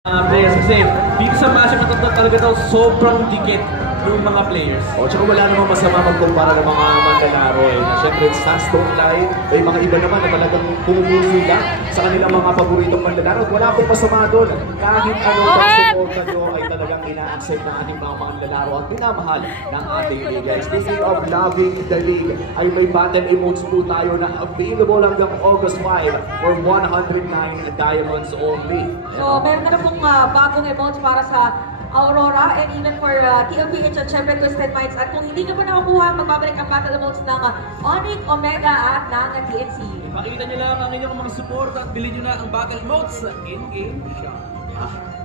Players kasi dito sa match matatag talaga daw sobrang dikit yung mga players. O, tsaka wala namang masama magkumpara ng mga manlalaro eh. Na syempre, sa storyline, may mga iba naman na talagang pumupuso lang sa kanilang mga paboritong manlalaro. At wala akong masama doon. Kahit ano bang supporta nyo ay talagang ina-accept ng ating mga manlalaro at minamahal ng ating liga. Speaking of loving the league, ay may battle emotes po tayo na available hanggang August 5 for 109 diamonds only. So, meron na pong bagong emotes para sa Aurora and even for TLPH at syempre Twisted Minds. At kung hindi nyo pa nakakuha, magbabalik ang battle emotes ng Onyx, Omega at ng TNC. Pakita nyo lang ang inyong mga support at bilhin nyo na ang battle emotes sa in-game shop.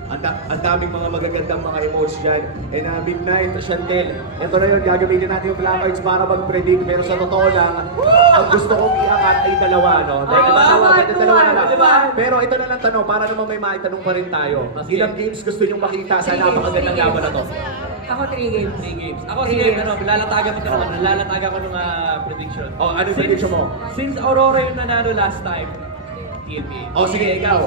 Ang daming mga magagandang mga emotes dyan. And Midnight, Chantel, ito na yun, gagamitin natin yung Black Cards para mag-predict. Pero sa totoo lang, ang gusto kong iangat ay dalawa, no? Dalawa na lang. Pero ito na lang tanong, para naman may maitanong pa rin tayo. Ilang games gusto nyong makita sa napakagandang laban na to? Ako 3 games. 3 games. Ako sige, lalatagan ko ng prediction. Oh, ano yung prediction mo? Since Aurora yung nanalo last time, TNP. Oh, sige, ikaw.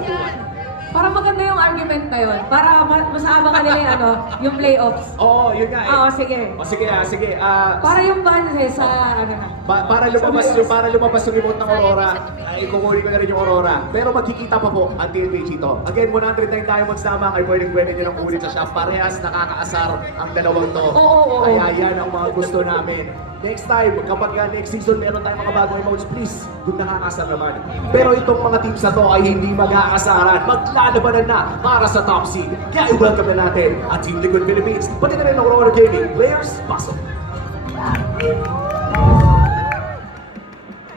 Para maganda yung argument na yun. Para masama ka nila yung, yung playoffs. Oo, yun nga eh. Oo, sige. O sige. Para yung ban sa ano na. Para lumabas yung remote ng Aurora, ay kukunin ko na rin yung Aurora. Pero magkikita pa po ang TNPG ito. Again, 109 diamonds lamang ay pwede nyo nang kunin sa shop. Parehas nakakaasar ang dalawang to. Oo. Kaya yan ang mga gusto namin. Next time, kapag next season meron tayong mga bagong emotes, please, kung nakakasar naman. Pero itong mga teams na to ay hindi mag-aasaran. Maglalabanan na para sa top seed. Kaya i-welcome na natin ang Team Liquid Philippines. Pati na rin ang Aurora Gaming. Players, pasok!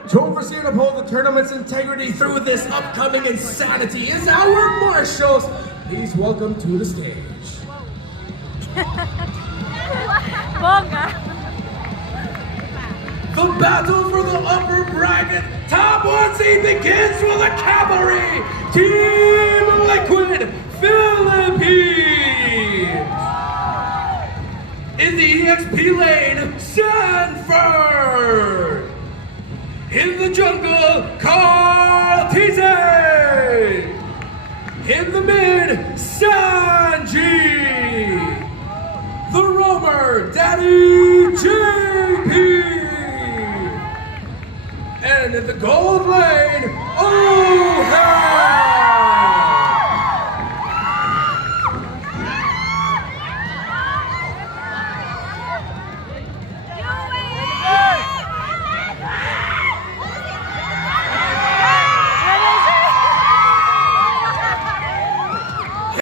To oversee and uphold the tournament's integrity through this upcoming insanity is our marshals. Please welcome to the stage. Bongga! The battle for the upper bracket top 1 seed begins with the cavalry. Team Liquid Philippines. In the EXP lane, Sanford. In the jungle, Carl Tise. In the mid, Sanji. The roamer, Daddy JP. And in the gold lane,